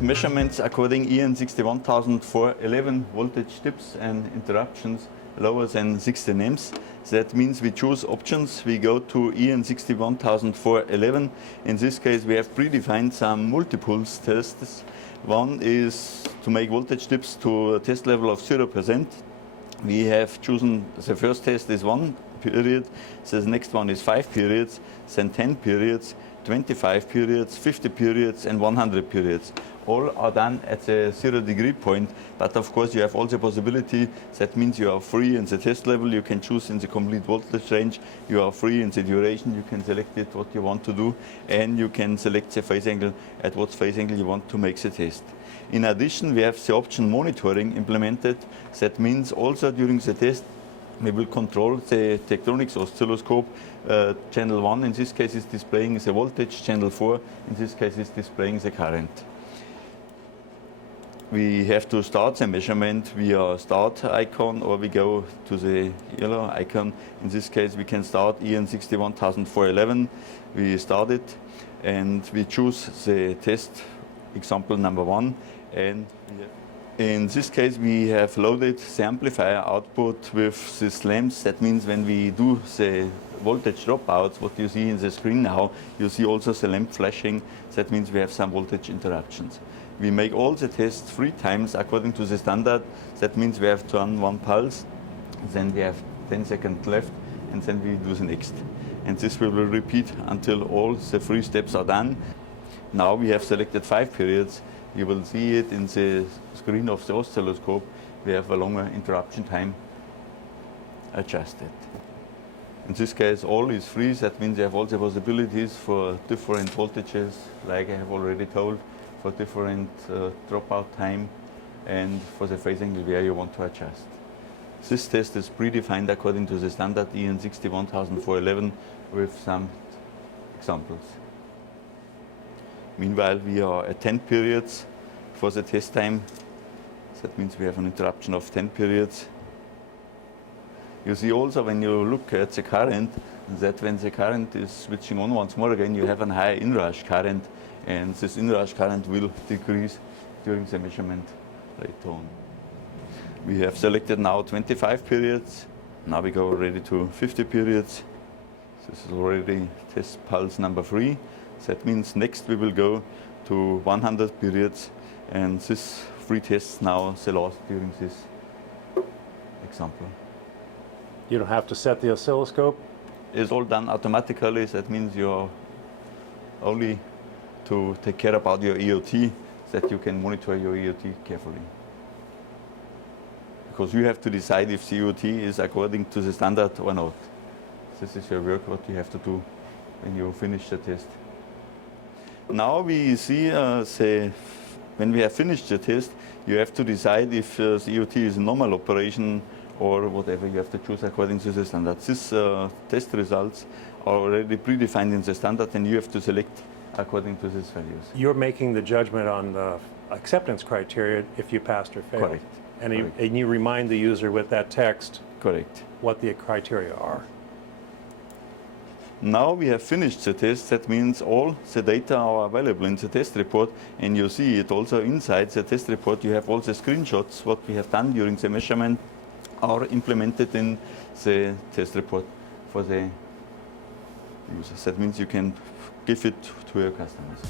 make measurements according EN 61411 voltage dips and interruptions lower than 16 amps. That means we choose options. We go to EN 61411. In this case, we have predefined some multiples tests. One is to make voltage dips to a test level of 0%. We have chosen the first test is 1 period, the next one is 5 periods, then 10 periods, 25 periods, 50 periods and 100 periods. All are done at the 0 degree point, but of course you have also possibility. That means you are free in the test level, you can choose in the complete voltage range, you are free in the duration, you can select it what you want to do, and you can select the phase angle at what phase angle you want to make the test. In addition, we have the option monitoring implemented. That means also during the test we will control the Tektronix oscilloscope. Channel 1 in this case is displaying the voltage, channel 4 in this case is displaying the current. We have to start the measurement via start icon, or we go to the yellow icon. In this case we can start EN 61411. We start it and we choose the test example number 1, and in this case we have loaded the amplifier output with these lamps. That means when we do the voltage dropouts, what you see in the screen now, you see also the lamp flashing. That means we have some voltage interruptions. We make all the tests 3 times according to the standard. That means we have to run 1 pulse, then we have 10 seconds left, and then we do the next. And this we will repeat until all the 3 steps are done. Now we have selected 5 periods. You will see it in the screen of the oscilloscope. We have a longer interruption time adjusted. In this case, all is free. That means you have all the possibilities for different voltages, like I have already told, for different dropout time and for the phase angle where you want to adjust. This test is predefined according to the standard EN 61411 with some examples. Meanwhile, we are at 10 periods for the test time. That means we have an interruption of 10 periods. You see also when you look at the current, that when the current is switching on once more again, you have a high inrush current, and this inrush current will decrease during the measurement later on. We have selected now 25 periods. Now we go already to 50 periods. This is already test pulse number 3. That means next we will go to 100 periods, and this 3 tests now the last during this example. You don't have to set the oscilloscope? It's all done automatically. That means you're only to take care about your EOT, that you can monitor your EOT carefully. Because you have to decide if the EOT is according to the standard or not. This is your work, what you have to do when you finish the test. Now we see when we have finished the test, you have to decide if the EOT is a normal operation or whatever. You have to choose according to the standard. These test results are already predefined in the standard, and you have to select according to these values. You're making the judgment on the acceptance criteria if you passed or failed. Correct. And you remind the user with that text Correct. what the criteria are. Now we have finished the test. That means all the data are available in the test report, and you see it also inside the test report. You have all the screenshots what we have done during the measurement are implemented in the test report for the users. That means you can give it to your customers.